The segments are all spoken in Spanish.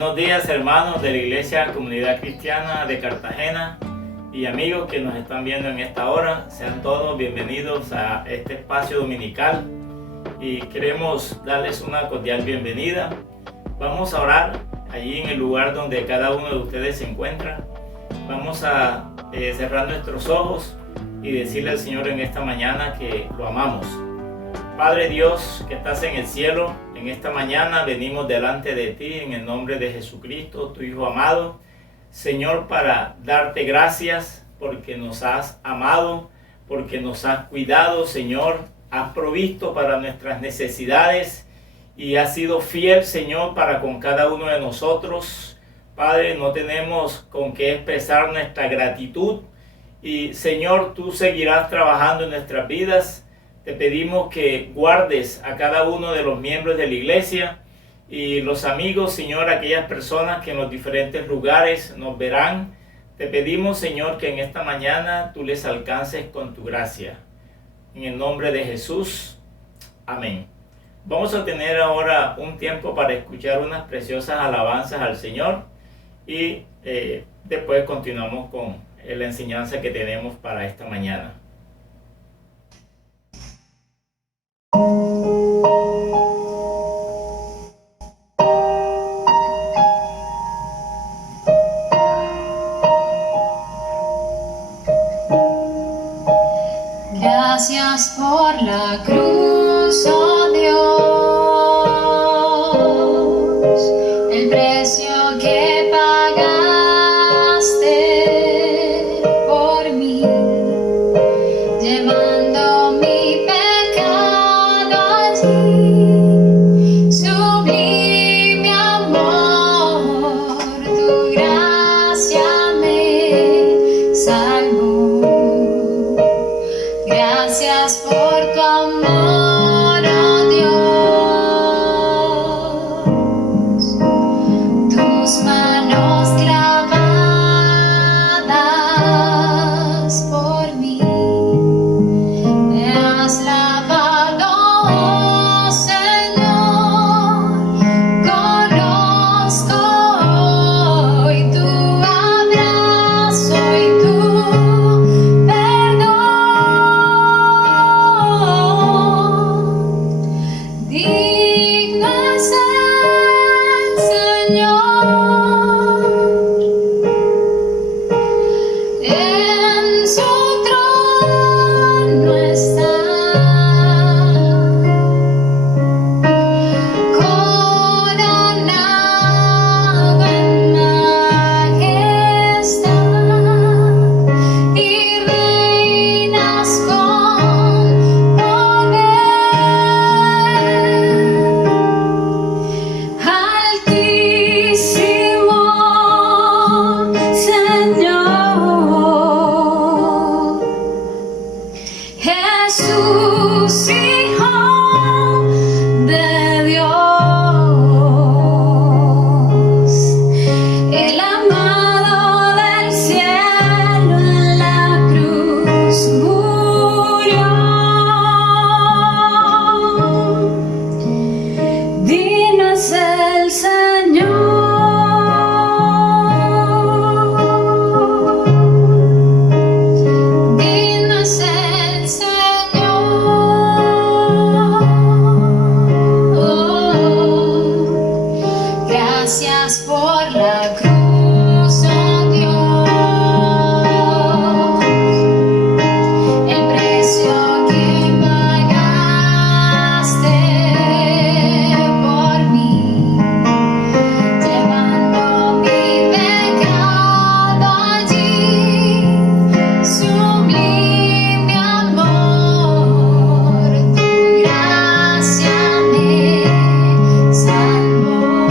Buenos días, hermanos de la Iglesia Comunidad Cristiana de Cartagena y amigos que nos están viendo en esta hora. Sean todos bienvenidos a este espacio dominical y queremos darles una cordial bienvenida. Vamos a orar allí en el lugar donde cada uno de ustedes se encuentra. Vamos a cerrar nuestros ojos y decirle al Señor en esta mañana que lo amamos. Padre Dios que estás en el cielo, en esta mañana venimos delante de ti en el nombre de Jesucristo, tu Hijo amado. Señor, para darte gracias porque nos has amado, porque nos has cuidado, Señor. Has provisto para nuestras necesidades y has sido fiel, Señor, para con cada uno de nosotros. Padre, no tenemos con qué expresar nuestra gratitud y, Señor, tú seguirás trabajando en nuestras vidas. Te pedimos que guardes a cada uno de los miembros de la iglesia y los amigos, Señor, aquellas personas que en los diferentes lugares nos verán. Te pedimos, Señor, que en esta mañana tú les alcances con tu gracia. En el nombre de Jesús. Amén. Vamos a tener ahora un tiempo para escuchar unas preciosas alabanzas al Señor y después continuamos con la enseñanza que tenemos para esta mañana. Gracias por la cruz, oh Dios, el precio que pagaste por mí, llevando mi pecado allí. Sublime amor, tu gracia me salvó. Gracias por tu amor, oh Dios, tus manos clavadas por mí, me has lavado, oh Señor. Conozco hoy tu abrazo y tu perdón. Digno es el Señor, en su trono está, coronado en majestad, y reinas con poder. Altísimo Señor, Jesús, Hijo de Dios, el amado del cielo en la cruz murió. Digno es el Señor, digno es el Señor. Gracias por la cruz, oh Dios, el precio que pagaste por mí, llevando mi pecado allí. Sublime amor, tu gracia me salvó.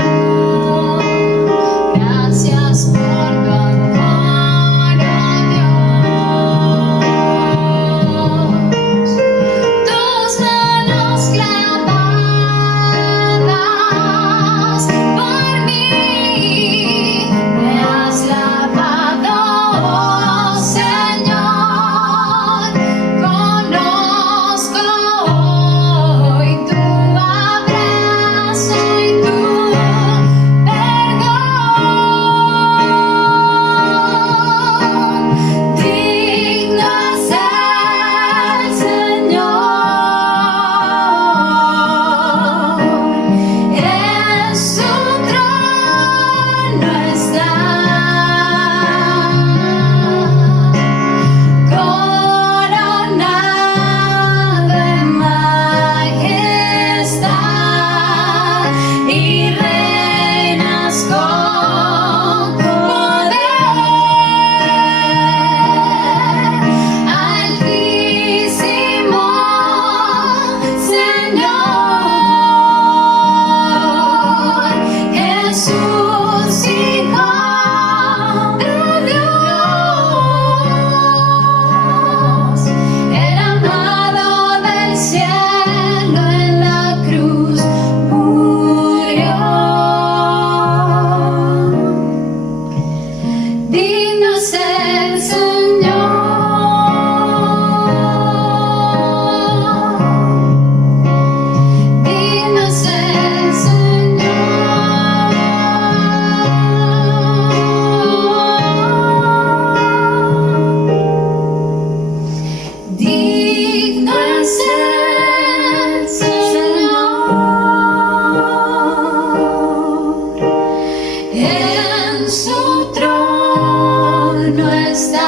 en su trono está,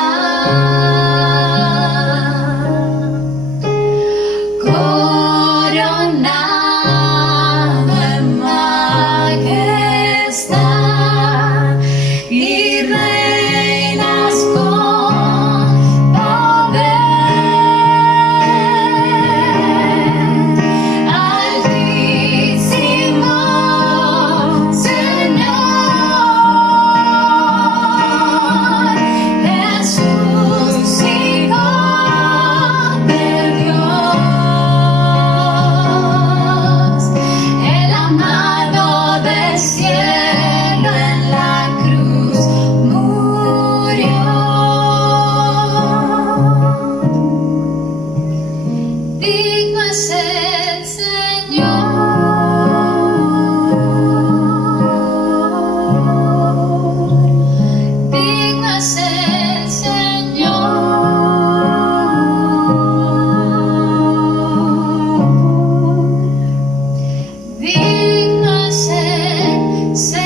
coronado en majestad, y reinas con poder. Altísimo Señor, Jesús, Hijo de Dios, el amado del cielo en la cruz murió. Digno es el Señor, digno es el Señor, digno es el Señor.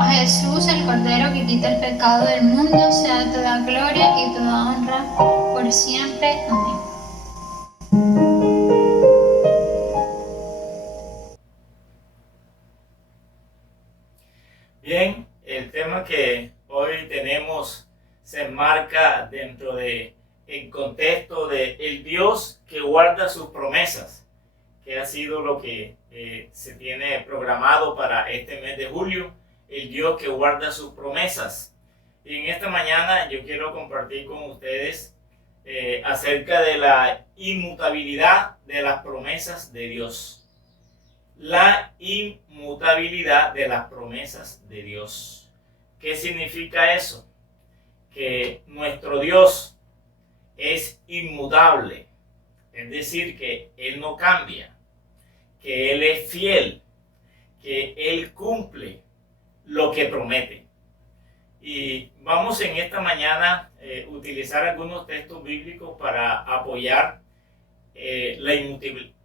A Jesús, el Cordero que quita el pecado del mundo, sea toda gloria y toda honra por siempre. Amén. Bien, el tema que hoy tenemos se enmarca dentro de el contexto de el Dios que guarda sus promesas, que ha sido lo que se tiene programado para este mes de julio, el Dios que guarda sus promesas. Y en esta mañana yo quiero compartir con ustedes acerca de la inmutabilidad de las promesas de Dios. La inmutabilidad de las promesas de Dios. ¿Qué significa eso? Que nuestro Dios es inmutable, es decir, que Él no cambia, que Él es fiel, que Él cumple lo que promete. Y vamos en esta mañana a utilizar algunos textos bíblicos para apoyar la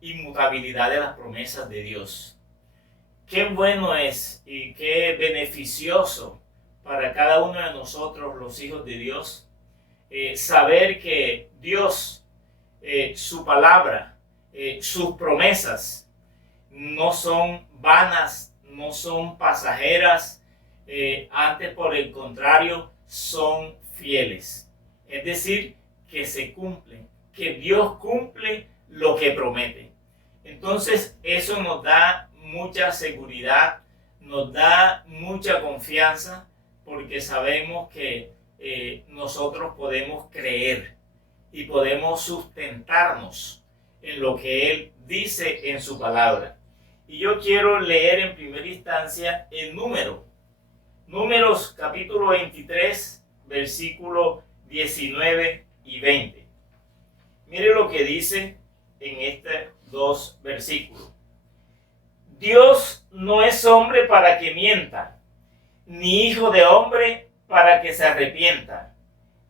inmutabilidad de las promesas de Dios. Qué bueno es y qué beneficioso para cada uno de nosotros, los hijos de Dios, saber que Dios, su palabra, sus promesas no son vanas, no son pasajeras, antes por el contrario son fieles. Es decir, que se cumplen, que Dios cumple lo que promete. Entonces eso nos da mucha seguridad, nos da mucha confianza, porque sabemos que nosotros podemos creer y podemos sustentarnos en lo que Él dice en su palabra. Y yo quiero leer en primera instancia el Números capítulo 23, versículo 19 y 20. Mire lo que dice en estos dos versículos. Dios no es hombre para que mienta, ni hijo de hombre para que se arrepienta.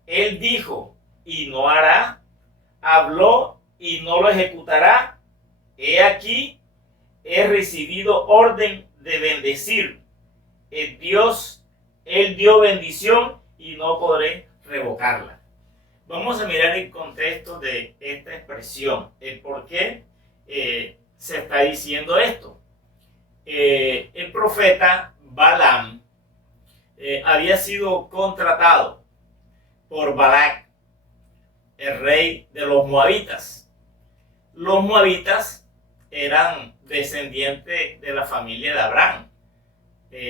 Él dijo y no hará, habló y no lo ejecutará. He aquí, he recibido orden de bendecir. Él dio bendición y no podré revocarla. Vamos a mirar el contexto de esta expresión, el por qué se está diciendo esto. El profeta Balaam había sido contratado por Balac, el rey de los moabitas. Los moabitas eran descendientes de la familia de Abraham.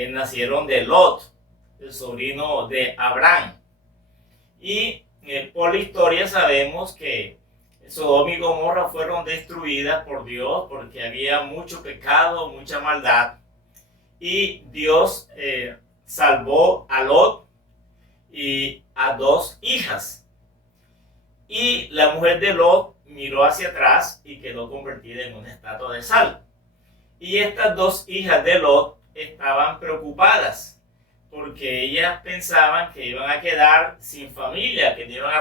Nacieron de Lot, el sobrino de Abraham. Y por la historia sabemos que Sodoma y Gomorra fueron destruidas por Dios porque había mucho pecado, mucha maldad. Y Dios salvó a Lot y a dos hijas. Y la mujer de Lot miró hacia atrás y quedó convertida en una estatua de sal. Y estas dos hijas de Lot estaban preocupadas porque ellas pensaban que iban a quedar sin familia, que no iban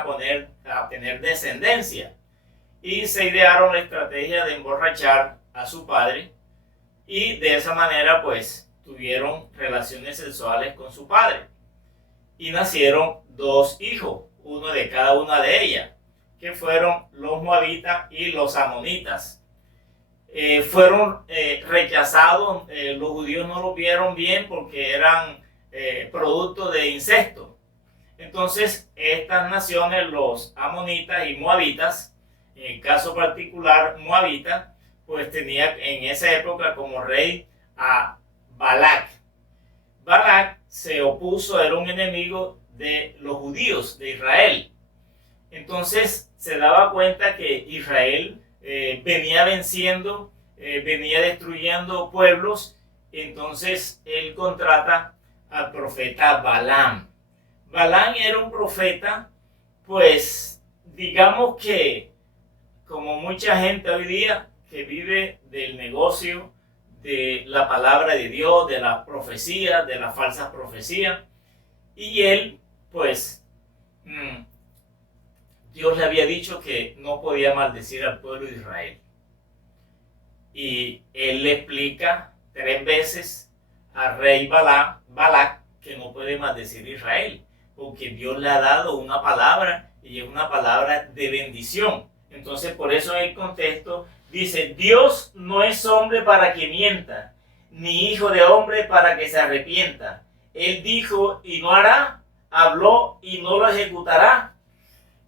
a tener descendencia. Y se idearon la estrategia de emborrachar a su padre y de esa manera pues tuvieron relaciones sexuales con su padre. Y nacieron 2 hijos, uno de cada una de ellas, que fueron los moabitas y los amonitas. Fueron rechazados, los judíos no los vieron bien porque eran producto de incesto. Entonces estas naciones, los amonitas y moabitas, en el caso particular moabita, pues tenía en esa época como rey a Balac. Balac se opuso, era un enemigo de los judíos de Israel. Entonces se daba cuenta que Israel venía venciendo, venía destruyendo pueblos. Entonces él contrata al profeta Balaam. Balaam era un profeta, pues digamos que como mucha gente hoy día que vive del negocio de la palabra de Dios, de las profecías, de las falsas profecías. Y él, pues, Dios le había dicho que no podía maldecir al pueblo de Israel. Y él le explica 3 veces al rey Balac que no puede maldecir a Israel, porque Dios le ha dado una palabra y es una palabra de bendición. Entonces, por eso en el contexto dice, Dios no es hombre para que mienta, ni hijo de hombre para que se arrepienta. Él dijo y no hará, habló y no lo ejecutará.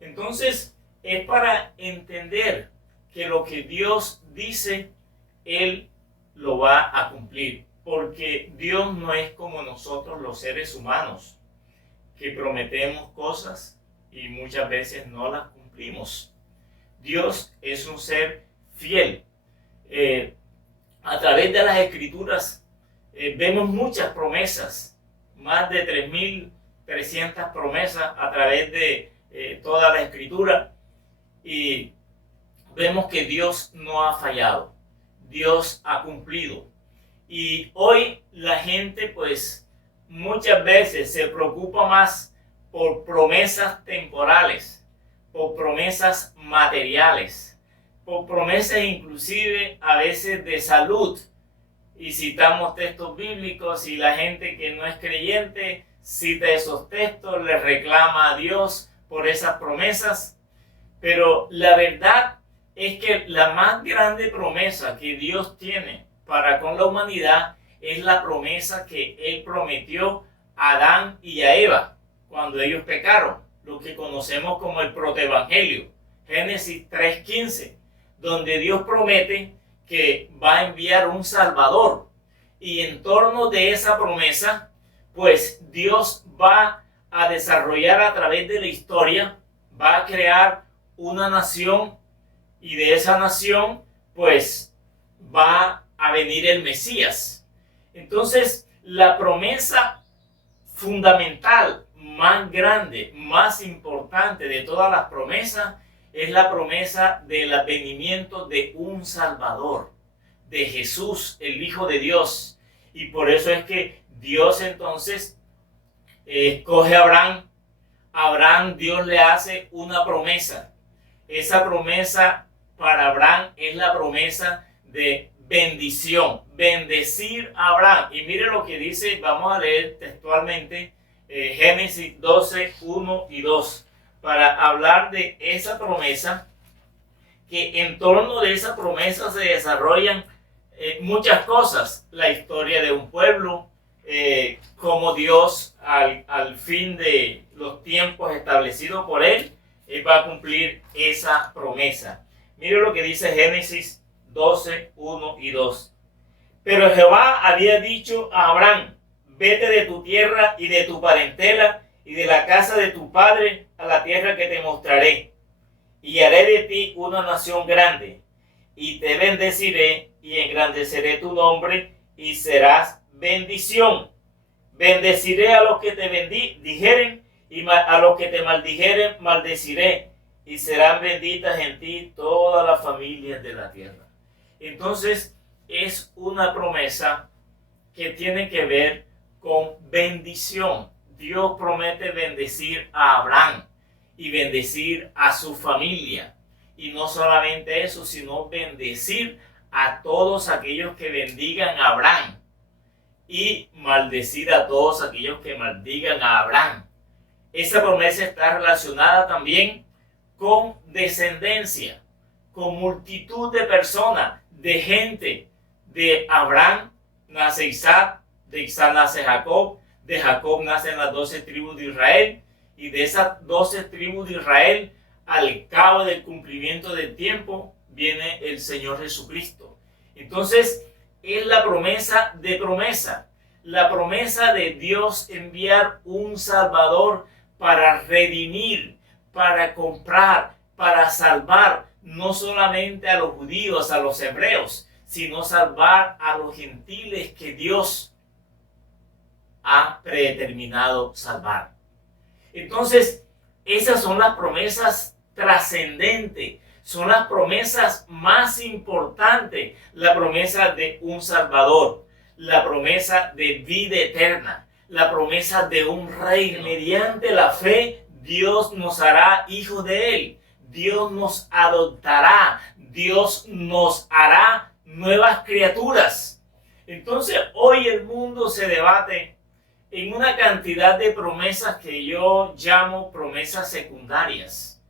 Entonces, es para entender que lo que Dios dice, Él lo va a cumplir. Porque Dios no es como nosotros los seres humanos, que prometemos cosas y muchas veces no las cumplimos. Dios es un ser fiel. A través de las escrituras vemos muchas promesas, más de 3.300 promesas a través de toda la escritura, y vemos que Dios no ha fallado, Dios ha cumplido. Y hoy la gente pues muchas veces se preocupa más por promesas temporales, por promesas materiales, por promesas inclusive a veces de salud. Y citamos textos bíblicos y la gente que no es creyente cita esos textos, le reclama a Dios por esas promesas. Pero la verdad es que la más grande promesa que Dios tiene para con la humanidad es la promesa que Él prometió a Adán y a Eva cuando ellos pecaron, lo que conocemos como el protoevangelio, Génesis 3:15, donde Dios promete que va a enviar un Salvador. Y en torno de esa promesa, pues Dios va a desarrollar a través de la historia, va a crear una nación, y de esa nación, pues va a venir el Mesías. Entonces, la promesa fundamental, más grande, más importante de todas las promesas, es la promesa del advenimiento de un Salvador, de Jesús, el Hijo de Dios. Y por eso es que Dios entonces escoge a Abraham. Abraham, Dios le hace una promesa. Esa promesa para Abraham es la promesa de bendición, bendecir a Abraham. Y mire lo que dice, vamos a leer textualmente Génesis 12, 1 y 2, para hablar de esa promesa, que en torno de esa promesa se desarrollan muchas cosas. La historia de un pueblo, como Dios al fin de los tiempos establecidos por Él, va a cumplir esa promesa. Mire lo que dice Génesis 12, 1 y 2. Pero Jehová había dicho a Abraham, vete de tu tierra y de tu parentela y de la casa de tu padre a la tierra que te mostraré. Y haré de ti una nación grande, y te bendeciré y engrandeceré tu nombre y serás bendición. Bendeciré a los que te dijeren y a los que te maldijeren maldeciré, y serán benditas en ti todas las familias de la tierra. Entonces es una promesa que tiene que ver con bendición. Dios promete bendecir a Abraham y bendecir a su familia. Y no solamente eso, sino bendecir a todos aquellos que bendigan a Abraham y maldecir a todos aquellos que maldigan a Abraham. Esa promesa está relacionada también con descendencia, con multitud de personas, de gente. De Abraham nace Isaac, de Isaac nace Jacob, de Jacob nacen las 12 tribus de Israel, y de esas 12 tribus de Israel, al cabo del cumplimiento del tiempo, viene el Señor Jesucristo. Entonces, es la promesa de promesa, la promesa de Dios enviar un Salvador para redimir, para comprar, para salvar no solamente a los judíos, a los hebreos, sino salvar a los gentiles que Dios ha predeterminado salvar. Entonces, esas son las promesas trascendentes, son las promesas más importantes, la promesa de un Salvador, la promesa de vida eterna, la promesa de un reino. Mediante la fe, Dios nos hará hijos de Él, Dios nos adoptará, Dios nos hará nuevas criaturas. Entonces, hoy el mundo se debate en una cantidad de promesas que yo llamo promesas secundarias,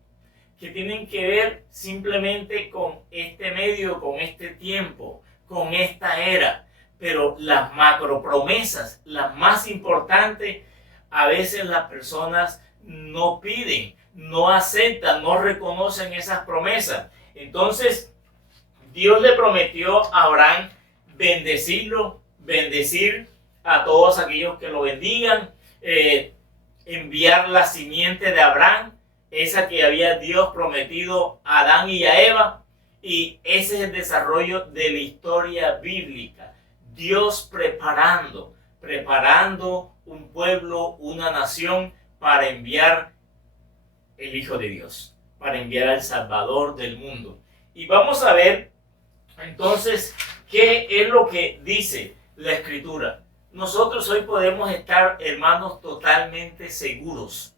que tienen que ver simplemente con este medio, con este tiempo, con esta era. Pero las macro promesas, las más importantes, a veces las personas no piden, no aceptan, no reconocen esas promesas. Entonces, Dios le prometió a Abraham bendecirlo, bendecir a todos aquellos que lo bendigan, enviar la simiente de Abraham, esa que había Dios prometido a Adán y a Eva, y ese es el desarrollo de la historia bíblica. Dios preparando un pueblo, una nación para enviar el Hijo de Dios, para enviar al Salvador del mundo. Y vamos a ver entonces qué es lo que dice la Escritura. Nosotros hoy podemos estar, hermanos, totalmente seguros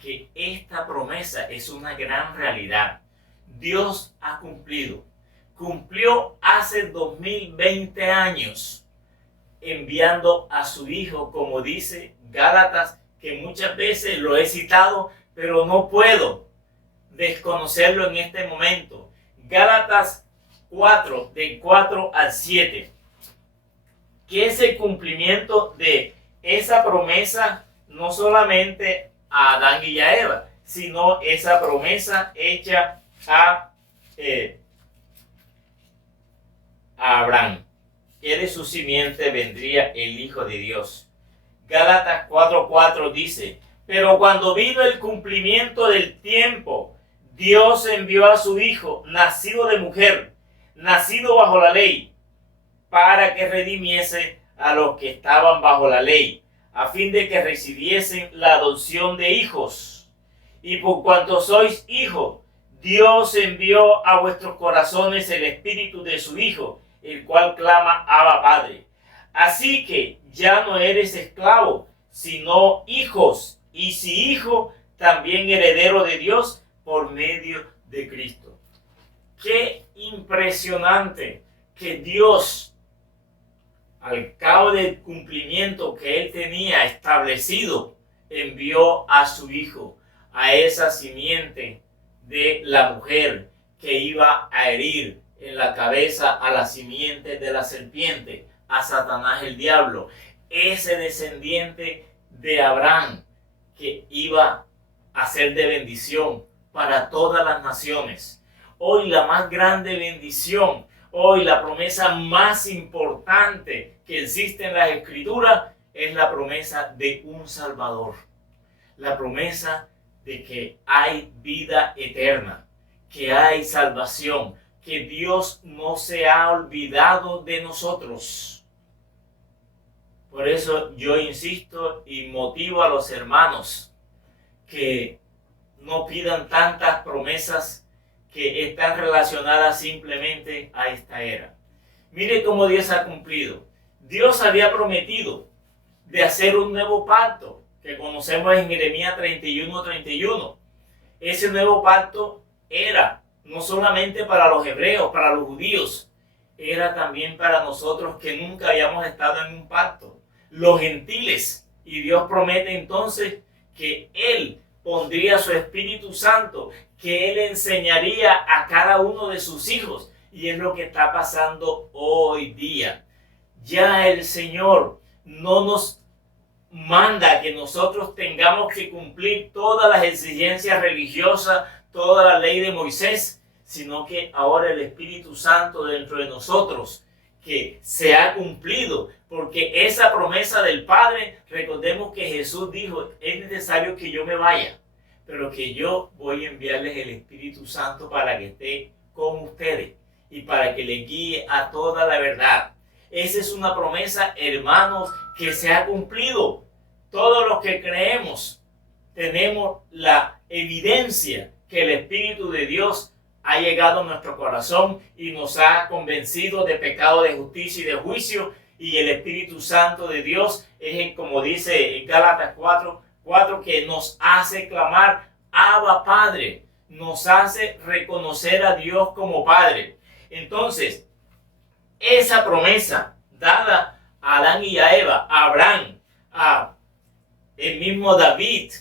que esta promesa es una gran realidad. Dios ha cumplido. Cumplió hace 2020 años enviando a su Hijo, como dice Gálatas, que muchas veces lo he citado, pero no puedo desconocerlo en este momento. Gálatas 4, del 4 al 7. Que es el cumplimiento de esa promesa no solamente a Adán y a Eva, sino esa promesa hecha a Abraham, que de su simiente vendría el Hijo de Dios. Gálatas 4:4 dice: pero cuando vino el cumplimiento del tiempo, Dios envió a su Hijo, nacido de mujer, nacido bajo la ley, para que redimiese a los que estaban bajo la ley, a fin de que recibiesen la adopción de hijos. Y por cuanto sois hijos, Dios envió a vuestros corazones el espíritu de su Hijo, el cual clama: Abba, Padre. Así que ya no eres esclavo, sino hijos, y si hijo, también heredero de Dios por medio de Cristo. Qué impresionante que Dios, al cabo del cumplimiento que Él tenía establecido, envió a su Hijo, a esa simiente de la mujer que iba a herir en la cabeza a la simiente de la serpiente, a Satanás el diablo, ese descendiente de Abraham que iba a ser de bendición para todas las naciones. Hoy la más grande bendición, hoy la promesa más importante que existe en las Escrituras es la promesa de un Salvador, la promesa de que hay vida eterna, que hay salvación, que Dios no se ha olvidado de nosotros. Por eso yo insisto y motivo a los hermanos que no pidan tantas promesas que están relacionadas simplemente a esta era. Mire cómo Dios ha cumplido. Dios había prometido de hacer un nuevo pacto que conocemos en Jeremías 31:31. Ese nuevo pacto era no solamente para los hebreos, para los judíos, era también para nosotros que nunca habíamos estado en un pacto, los gentiles. Y Dios promete entonces que Él pondría su Espíritu Santo, que Él enseñaría a cada uno de sus hijos. Y es lo que está pasando hoy día. Ya el Señor no nos manda que nosotros tengamos que cumplir todas las exigencias religiosas, toda la ley de Moisés, sino que ahora el Espíritu Santo dentro de nosotros, que se ha cumplido, porque esa promesa del Padre, recordemos que Jesús dijo, es necesario que yo me vaya, pero que yo voy a enviarles el Espíritu Santo para que esté con ustedes y para que les guíe a toda la verdad. Esa es una promesa, hermanos, que se ha cumplido. Todos los que creemos tenemos la evidencia que el Espíritu de Dios ha llegado a nuestro corazón y nos ha convencido de pecado, de justicia y de juicio. Y el Espíritu Santo de Dios es, como dice en Gálatas 4:4, que nos hace clamar, Abba Padre, nos hace reconocer a Dios como Padre. Entonces, esa promesa dada a Adán y a Eva, a Abraham, a el mismo David,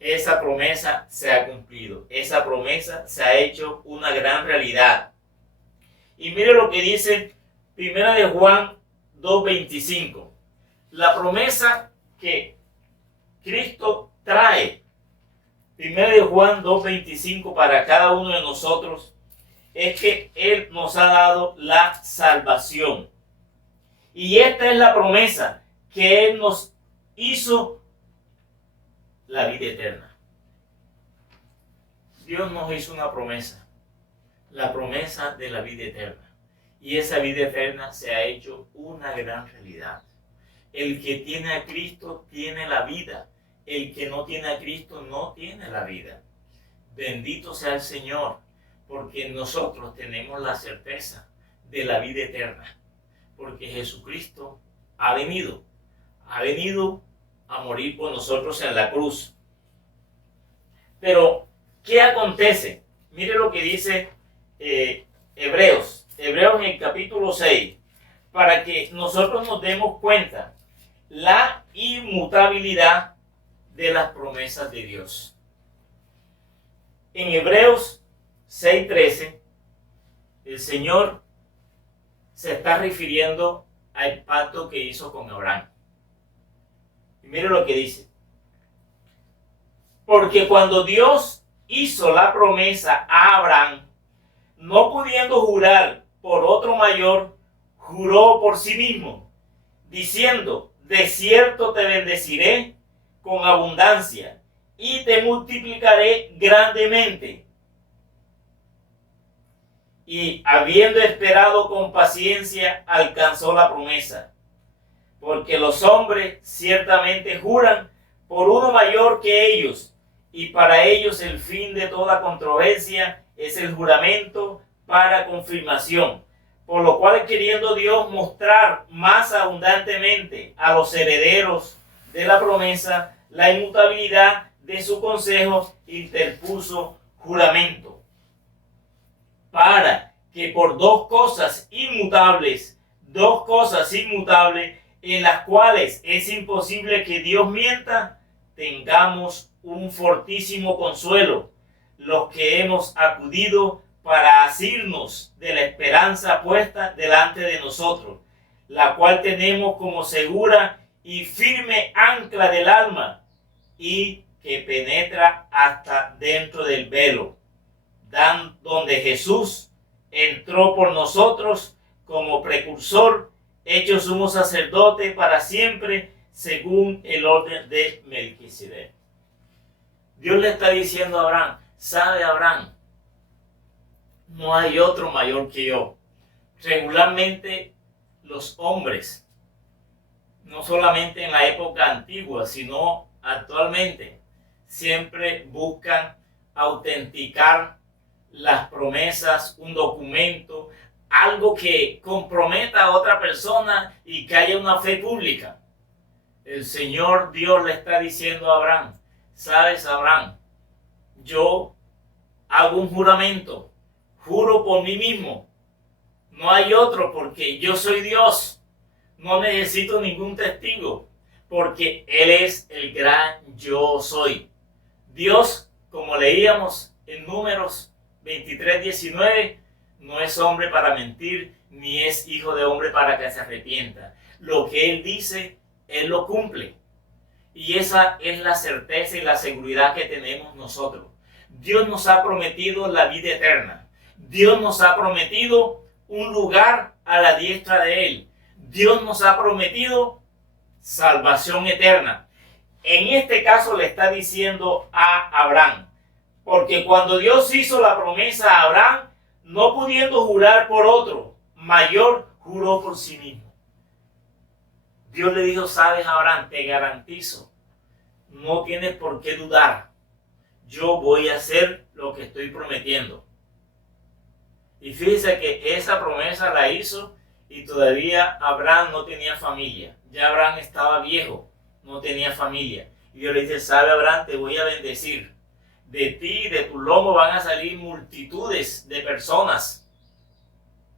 esa promesa se ha cumplido. Esa promesa se ha hecho una gran realidad. Y mire lo que dice 1 de Juan 2:25. La promesa que Cristo trae, 1 de Juan 2:25, para cada uno de nosotros, es que Él nos ha dado la salvación. Y esta es la promesa, que Él nos hizo la vida eterna. Dios nos hizo una promesa, la promesa de la vida eterna. Y esa vida eterna se ha hecho una gran realidad. El que tiene a Cristo tiene la vida. El que no tiene a Cristo no tiene la vida. Bendito sea el Señor, porque nosotros tenemos la certeza de la vida eterna. Porque Jesucristo ha venido a morir por nosotros en la cruz. Pero, ¿qué acontece? Mire lo que dice Hebreos en el capítulo 6, para que nosotros nos demos cuenta la inmutabilidad de las promesas de Dios. En Hebreos 6:13, el Señor se está refiriendo al pacto que hizo con Abraham. Y mire lo que dice. Porque cuando Dios hizo la promesa a Abraham, no pudiendo jurar por otro mayor, juró por sí mismo, diciendo, de cierto te bendeciré con abundancia y te multiplicaré grandemente. Y habiendo esperado con paciencia, alcanzó la promesa. Porque los hombres ciertamente juran por uno mayor que ellos, y para ellos el fin de toda controversia es el juramento para confirmación. Por lo cual, queriendo Dios mostrar más abundantemente a los herederos de la promesa la inmutabilidad de su consejo, interpuso juramento, para que por dos cosas inmutables, en las cuales es imposible que Dios mienta, tengamos un fortísimo consuelo, los que hemos acudido para asirnos de la esperanza puesta delante de nosotros, la cual tenemos como segura y firme ancla del alma, y que penetra hasta dentro del velo, donde Jesús entró por nosotros como precursor, hecho sumo sacerdote para siempre, según el orden de Melquisedec. Dios le está diciendo a Abraham, sabe Abraham, no hay otro mayor que yo. Regularmente los hombres, no solamente en la época antigua, sino actualmente, siempre buscan autenticar las promesas, un documento, algo que comprometa a otra persona y que haya una fe pública. El Señor Dios le está diciendo a Abraham, sabes, Abraham, yo hago un juramento, juro por mí mismo, no hay otro porque yo soy Dios, no necesito ningún testigo, porque Él es el gran yo soy. Dios, como leíamos en Números 23:19, no es hombre para mentir, ni es hijo de hombre para que se arrepienta. Lo que Él dice, Él lo cumple. Y esa es la certeza y la seguridad que tenemos nosotros. Dios nos ha prometido la vida eterna. Dios nos ha prometido un lugar a la diestra de Él. Dios nos ha prometido salvación eterna. En este caso le está diciendo a Abraham, porque cuando Dios hizo la promesa a Abraham, no pudiendo jurar por otro mayor, juró por sí mismo. Dios le dijo, sabes, Abraham, te garantizo, no tienes por qué dudar. Yo voy a hacer lo que estoy prometiendo. Y fíjese que esa promesa la hizo y todavía Abraham no tenía familia. Ya Abraham estaba viejo, no tenía familia. Y Dios le dice, sabe, Abraham, te voy a bendecir. De ti, de tu lomo van a salir multitudes de personas.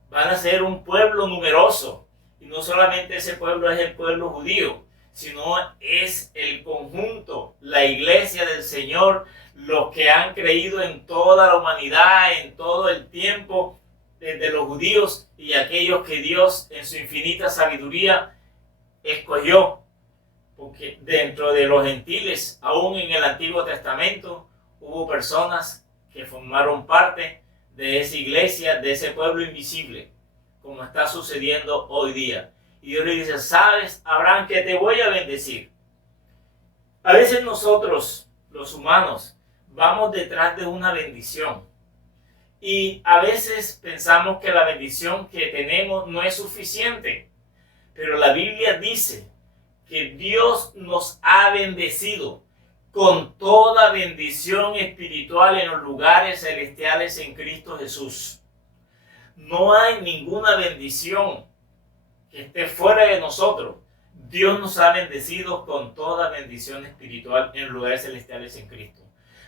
Van a ser un pueblo numeroso. Y no solamente ese pueblo es el pueblo judío, sino es el conjunto, la iglesia del Señor, los que han creído en toda la humanidad, en todo el tiempo, desde los judíos y aquellos que Dios en su infinita sabiduría escogió. Porque dentro de los gentiles, aún en el Antiguo Testamento, hubo personas que formaron parte de esa iglesia, de ese pueblo invisible, como está sucediendo hoy día. Y Dios le dice, sabes, Abraham, que te voy a bendecir. A veces nosotros, los humanos, vamos detrás de una bendición. Y a veces pensamos que la bendición que tenemos no es suficiente. Pero la Biblia dice que Dios nos ha bendecido con toda bendición espiritual en los lugares celestiales en Cristo Jesús. No hay ninguna bendición que esté fuera de nosotros. Dios nos ha bendecido con toda bendición espiritual en lugares celestiales en Cristo.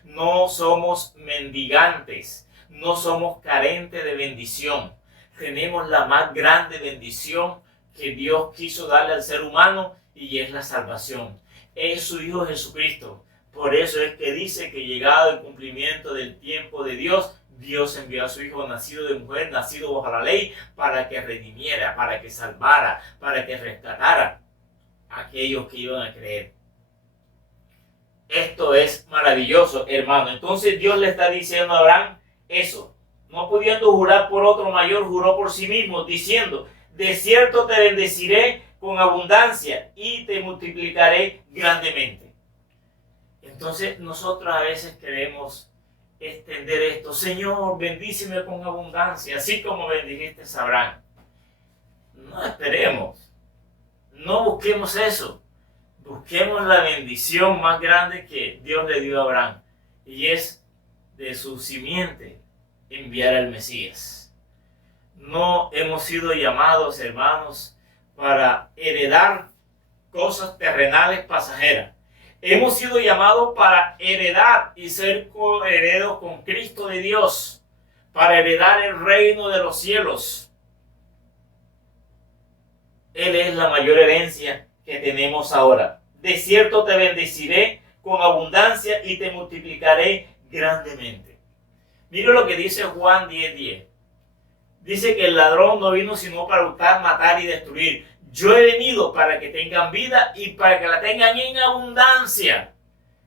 No somos mendigantes, no somos carentes de bendición. Tenemos la más grande bendición que Dios quiso darle al ser humano y es la salvación. Es su Hijo Jesucristo. Por eso es que dice que llegado el cumplimiento del tiempo de Dios, Dios envió a su Hijo nacido de mujer, nacido bajo la ley, para que redimiera, para que salvara, para que rescatara a aquellos que iban a creer. Esto es maravilloso, hermano. Entonces Dios le está diciendo a Abraham eso. No pudiendo jurar por otro mayor, juró por sí mismo, diciendo, de cierto te bendeciré con abundancia y te multiplicaré grandemente. Entonces nosotros a veces queremos extender esto. Señor, bendíceme con abundancia, así como bendijiste a Abraham. No esperemos. No busquemos eso. Busquemos la bendición más grande que Dios le dio a Abraham. Y es de su simiente enviar al Mesías. No hemos sido llamados, hermanos, para heredar cosas terrenales pasajeras. Hemos sido llamados para heredar y ser coherederos con Cristo de Dios, para heredar el reino de los cielos. Él es la mayor herencia que tenemos ahora. De cierto te bendeciré con abundancia y te multiplicaré grandemente. Mira lo que dice Juan 10:10. Dice que el ladrón no vino sino para hurtar, matar y destruir. Yo he venido para que tengan vida y para que la tengan en abundancia.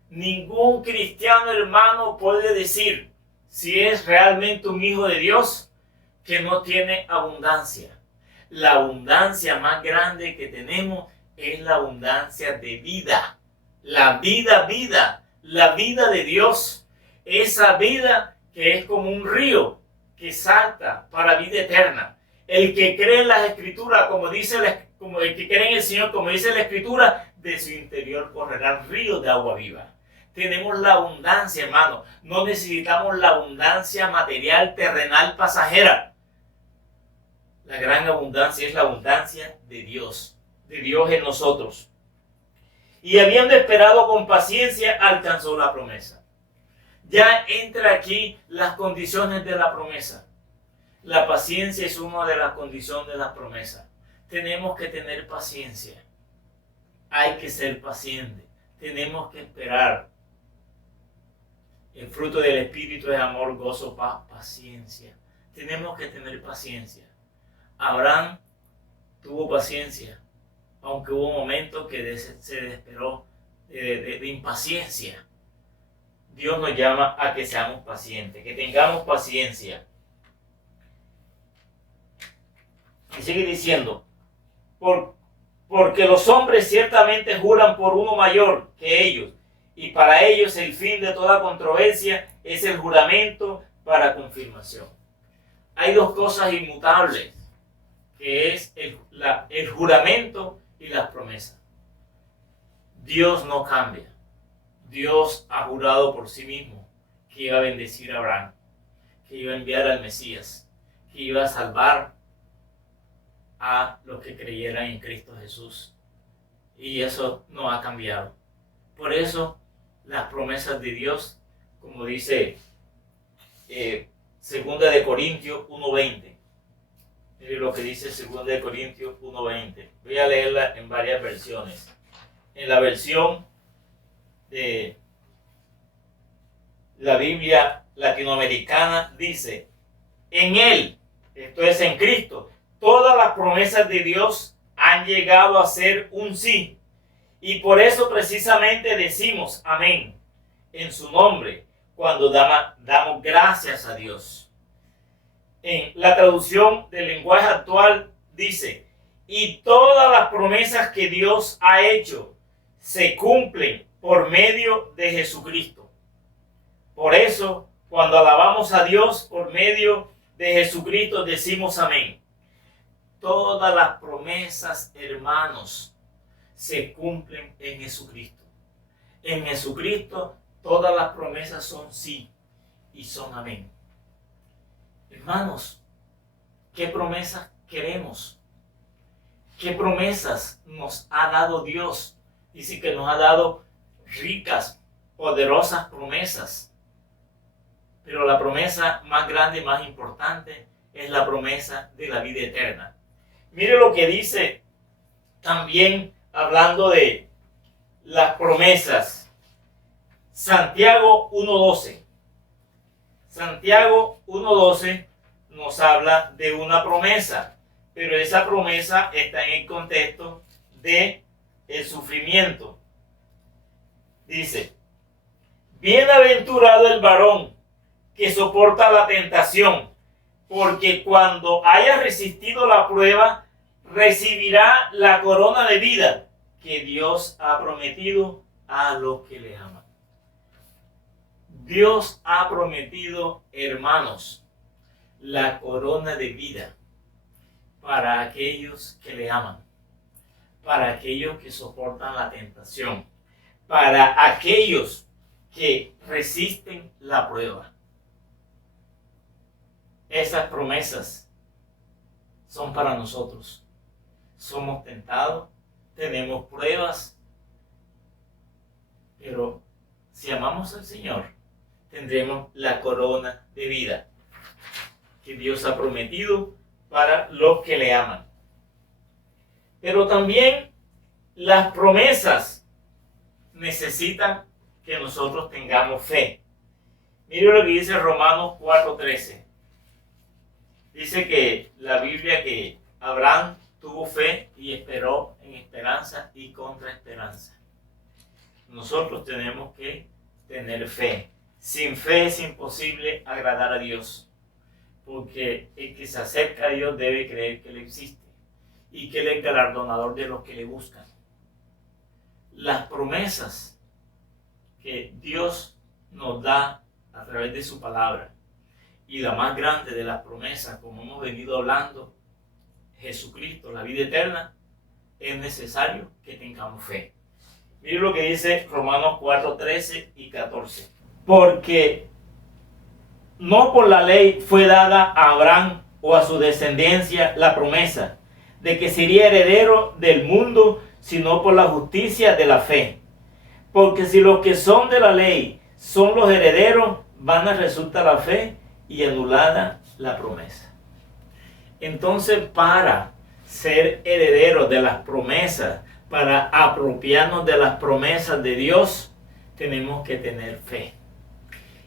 Ningún cristiano, hermano, puede decir, si es realmente un hijo de Dios, que no tiene abundancia. La abundancia más grande que tenemos es la abundancia de vida. La vida, la vida de Dios. Esa vida que es como un río que salta para vida eterna. El que cree en las Escrituras, como el que cree en el Señor, como dice la Escritura, de su interior correrán ríos de agua viva. Tenemos la abundancia, hermano. No necesitamos la abundancia material, terrenal, pasajera. La gran abundancia es la abundancia de Dios en nosotros. y habiendo esperado con paciencia, alcanzó la promesa. Ya entra aquí las condiciones de la promesa. La paciencia es una de las condiciones de la promesa. Tenemos que tener paciencia. Hay que ser paciente. Tenemos que esperar. El fruto del Espíritu es amor, gozo, paz, paciencia. Tenemos que tener paciencia. Abraham tuvo paciencia, aunque hubo momentos que se desesperó de impaciencia. Dios nos llama a que seamos pacientes, que tengamos paciencia. Y sigue diciendo, porque los hombres ciertamente juran por uno mayor que ellos, y para ellos el fin de toda controversia es el juramento para confirmación. Hay dos cosas inmutables, que es el juramento y las promesas. Dios no cambia. Dios ha jurado por sí mismo que iba a bendecir a Abraham, que iba a enviar al Mesías, que iba a salvar a los que creyeran en Cristo Jesús. Y eso no ha cambiado. Por eso las promesas de Dios, como dice 2 de Corintios 1:20. Mire lo que dice 2 de Corintios 1:20. Voy a leerla en varias versiones. En la versión de la Biblia latinoamericana dice, en Él, esto es en Cristo, todas las promesas de Dios han llegado a ser un sí. Y por eso precisamente decimos amén en su nombre cuando damos gracias a Dios. En la traducción del lenguaje actual dice, y todas las promesas que Dios ha hecho se cumplen por medio de Jesucristo. Por eso, cuando alabamos a Dios por medio de Jesucristo, decimos amén. Todas las promesas, hermanos, se cumplen en Jesucristo. En Jesucristo, todas las promesas son sí y son amén. Hermanos, ¿qué promesas queremos? ¿Qué promesas nos ha dado Dios? Dice que nos ha dado ricas, poderosas promesas. Pero la promesa más grande y más importante es la promesa de la vida eterna. Mire lo que dice también hablando de las promesas. Santiago 1:12. Santiago 1:12 nos habla de una promesa, pero esa promesa está en el contexto de el sufrimiento. Dice, bienaventurado el varón que soporta la tentación, porque cuando haya resistido la prueba, recibirá la corona de vida que Dios ha prometido a los que le aman. Dios ha prometido, hermanos, la corona de vida para aquellos que le aman, para aquellos que soportan la tentación, para aquellos que resisten la prueba. Esas promesas son para nosotros. Somos tentados, tenemos pruebas, pero si amamos al Señor, tendremos la corona de vida que Dios ha prometido para los que le aman. Pero también las promesas necesitan que nosotros tengamos fe. Mire lo que dice Romanos 4:13. Dice que la Biblia que Abraham tuvo fe y esperó en esperanza y contra esperanza. Nosotros tenemos que tener fe. Sin fe es imposible agradar a Dios, porque el que se acerca a Dios debe creer que Él existe y que Él es galardonador de los que le buscan. Las promesas que Dios nos da a través de su palabra, y la más grande de las promesas, como hemos venido hablando, Jesucristo, la vida eterna, es necesario que tengamos fe. Mire lo que dice Romanos 4:13 y 14. Porque no por la ley fue dada a Abraham o a su descendencia la promesa de que sería heredero del mundo, sino por la justicia de la fe. Porque si los que son de la ley son los herederos, vana resulta la fe y anulada la promesa. Entonces, para ser herederos de las promesas, para apropiarnos de las promesas de Dios, tenemos que tener fe.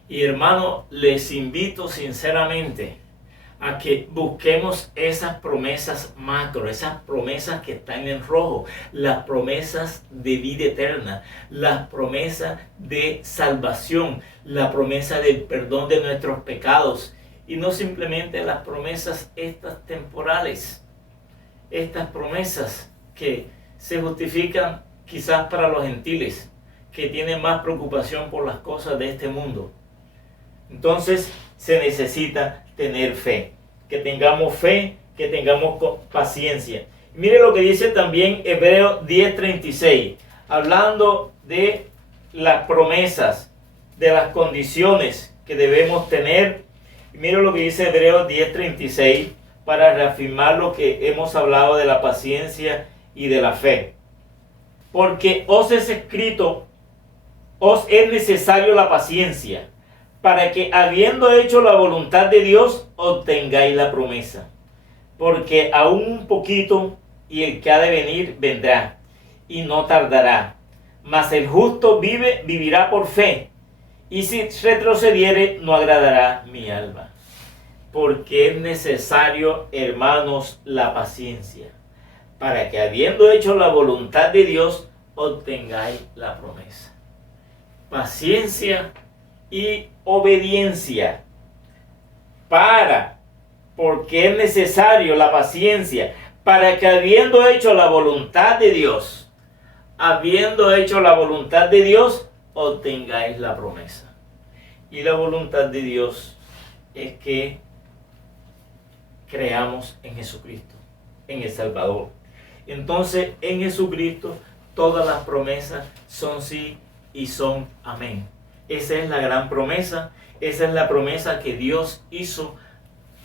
Y hermano, les invito sinceramente a que busquemos esas promesas macro, esas promesas que están en rojo, las promesas de vida eterna, las promesas de salvación, la promesa del perdón de nuestros pecados, y no simplemente las promesas estas temporales, estas promesas que se justifican quizás para los gentiles, que tienen más preocupación por las cosas de este mundo. Entonces se necesita tener fe, que tengamos fe, que tengamos paciencia. Mire lo que dice también Hebreos 10:36, hablando de las promesas, de las condiciones que debemos tener. Mire lo que dice Hebreos 10:36 para reafirmar lo que hemos hablado de la paciencia y de la fe. Porque os es escrito, os es necesario la paciencia, para que habiendo hecho la voluntad de Dios, obtengáis la promesa. Porque aún un poquito, y el que ha de venir vendrá, y no tardará. Mas el justo vivirá por fe, y si retrocediere, no agradará mi alma. Porque es necesario, hermanos, la paciencia, para que habiendo hecho la voluntad de Dios, obtengáis la promesa. Paciencia y obediencia, porque es necesario la paciencia, para que habiendo hecho la voluntad de Dios, obtengáis la promesa. Y la voluntad de Dios es que creamos en Jesucristo, en el Salvador. Entonces, en Jesucristo todas las promesas son sí y son amén. Esa es la gran promesa, esa es la promesa que Dios hizo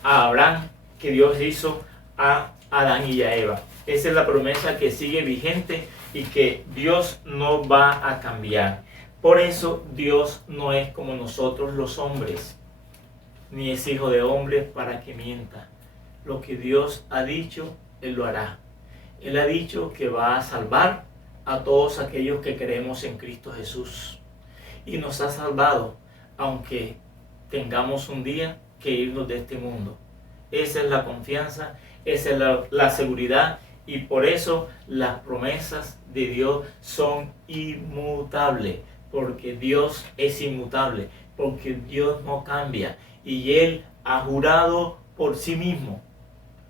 a Abraham, que Dios hizo a Adán y a Eva. Esa es la promesa que sigue vigente y que Dios no va a cambiar. Por eso Dios no es como nosotros los hombres, ni es hijo de hombre para que mienta. Lo que Dios ha dicho, Él lo hará. Él ha dicho que va a salvar a todos aquellos que creemos en Cristo Jesús. Y nos ha salvado, aunque tengamos un día que irnos de este mundo. Esa es la confianza, esa es la seguridad, y por eso las promesas de Dios son inmutables, porque Dios es inmutable, porque Dios no cambia, y Él ha jurado por sí mismo.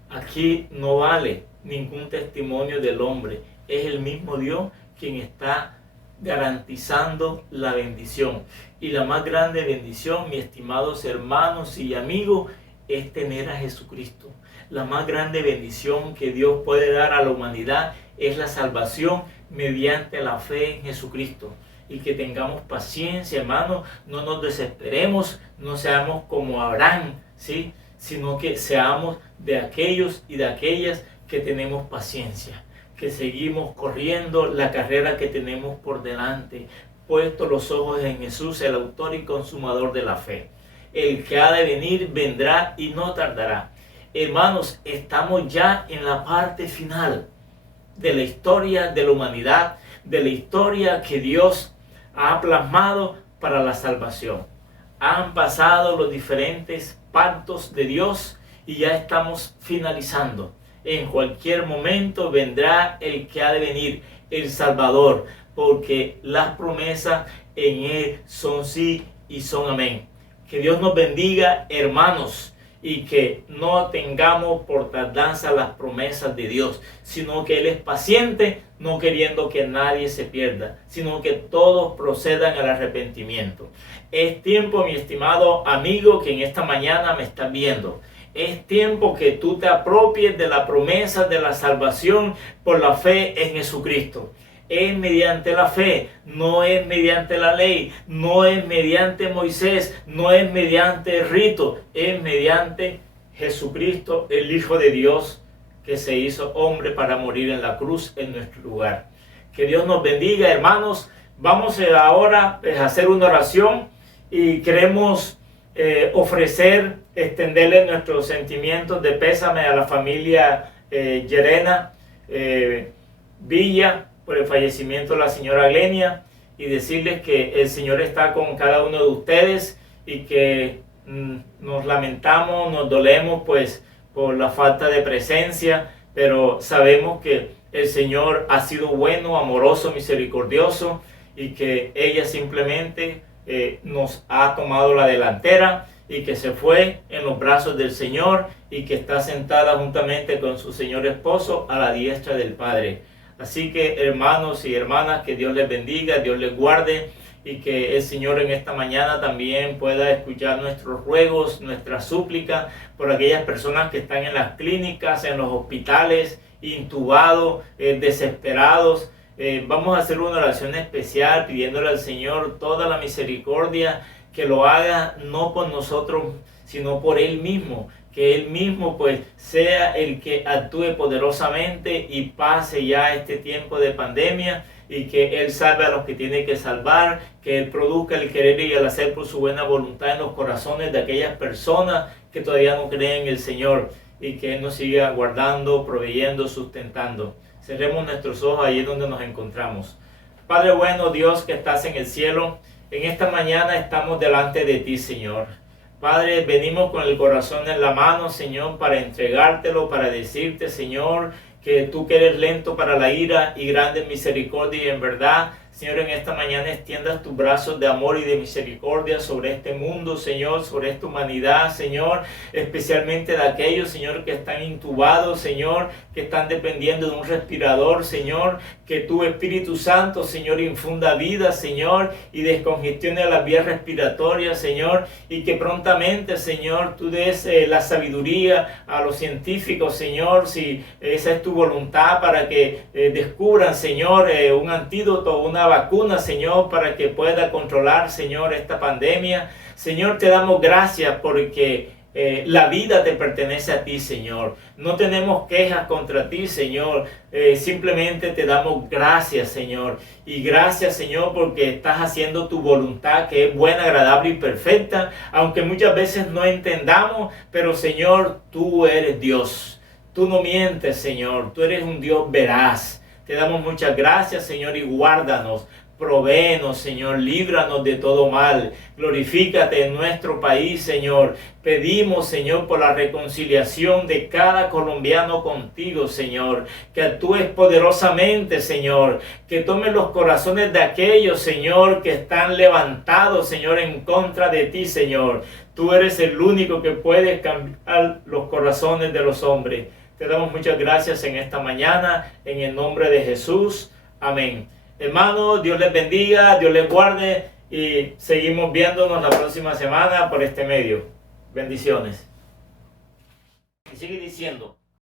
Aquí no vale ningún testimonio del hombre, es el mismo Dios quien está garantizando la bendición. Y la más grande bendición, mis estimados hermanos y amigos, es tener a Jesucristo. La más grande bendición que Dios puede dar a la humanidad es la salvación mediante la fe en Jesucristo. Y que tengamos paciencia, hermanos, no nos desesperemos, no seamos como Abraham, ¿sí? Sino que seamos de aquellos y de aquellas que tenemos paciencia, que seguimos corriendo la carrera que tenemos por delante, puestos los ojos en Jesús, el autor y consumador de la fe. El que ha de venir vendrá y no tardará. Hermanos, estamos ya en la parte final de la historia de la humanidad, de la historia que Dios ha plasmado para la salvación. Han pasado los diferentes pactos de Dios y ya estamos finalizando. En cualquier momento vendrá el que ha de venir, el Salvador, porque las promesas en Él son sí y son amén. Que Dios nos bendiga, hermanos, y que no tengamos por tardanza las promesas de Dios, sino que Él es paciente, no queriendo que nadie se pierda, sino que todos procedan al arrepentimiento. Es tiempo, mi estimado amigo, que en esta mañana me estás viendo. Es tiempo que tú te apropies de la promesa de la salvación por la fe en Jesucristo. Es mediante la fe, no es mediante la ley, no es mediante Moisés, no es mediante el rito, es mediante Jesucristo, el Hijo de Dios, que se hizo hombre para morir en la cruz en nuestro lugar. Que Dios nos bendiga, hermanos. Vamos ahora a hacer una oración y queremos extenderle nuestros sentimientos de pésame a la familia Llerena Villa por el fallecimiento de la señora Glenia, y decirles que el Señor está con cada uno de ustedes y que nos lamentamos, nos dolemos pues por la falta de presencia, pero sabemos que el Señor ha sido bueno, amoroso, misericordioso, y que ella simplemente nos ha tomado la delantera y que se fue en los brazos del Señor y que está sentada juntamente con su Señor esposo a la diestra del Padre. Así que, hermanos y hermanas, que Dios les bendiga, Dios les guarde, y que el Señor en esta mañana también pueda escuchar nuestros ruegos, nuestras súplicas por aquellas personas que están en las clínicas, en los hospitales, intubados, desesperados. Vamos a hacer una oración especial pidiéndole al Señor toda la misericordia, que lo haga no por nosotros, sino por Él mismo. Que Él mismo pues sea el que actúe poderosamente y pase ya este tiempo de pandemia, y que Él salve a los que tiene que salvar, que Él produzca el querer y el hacer por su buena voluntad en los corazones de aquellas personas que todavía no creen en el Señor, y que Él nos siga guardando, proveyendo, sustentando. Cerremos nuestros ojos allí donde nos encontramos. Padre bueno, Dios que estás en el cielo, en esta mañana estamos delante de ti, Señor. Padre, venimos con el corazón en la mano, Señor, para entregártelo, para decirte, Señor, que tú que eres lento para la ira y grande en misericordia y en verdad, Señor, en esta mañana extiendas tus brazos de amor y de misericordia sobre este mundo, Señor, sobre esta humanidad, Señor, especialmente de aquellos, Señor, que están intubados, Señor, que están dependiendo de un respirador, Señor, que tu Espíritu Santo, Señor, infunda vida, Señor, y descongestione las vías respiratorias, Señor, y que prontamente, Señor, tú des la sabiduría a los científicos, Señor, si esa es tu voluntad, para que descubran, Señor, un antídoto, una vacuna, Señor, para que pueda controlar, Señor, esta pandemia. Señor, te damos gracias porque la vida te pertenece a ti, Señor. No tenemos quejas contra ti, Señor. Simplemente te damos gracias, Señor. Y gracias, Señor, porque estás haciendo tu voluntad, que es buena, agradable y perfecta. Aunque muchas veces no entendamos, pero, Señor, tú eres Dios. Tú no mientes, Señor. Tú eres un Dios veraz. Te damos muchas gracias, Señor, y guárdanos, provéenos, Señor, líbranos de todo mal. Glorifícate en nuestro país, Señor. Pedimos, Señor, por la reconciliación de cada colombiano contigo, Señor. Que actúes poderosamente, Señor. Que tomes los corazones de aquellos, Señor, que están levantados, Señor, en contra de ti, Señor. Tú eres el único que puede cambiar los corazones de los hombres. Te damos muchas gracias en esta mañana, en el nombre de Jesús. Amén. Hermanos, Dios les bendiga, Dios les guarde, y seguimos viéndonos la próxima semana por este medio. Bendiciones. Y sigue diciendo.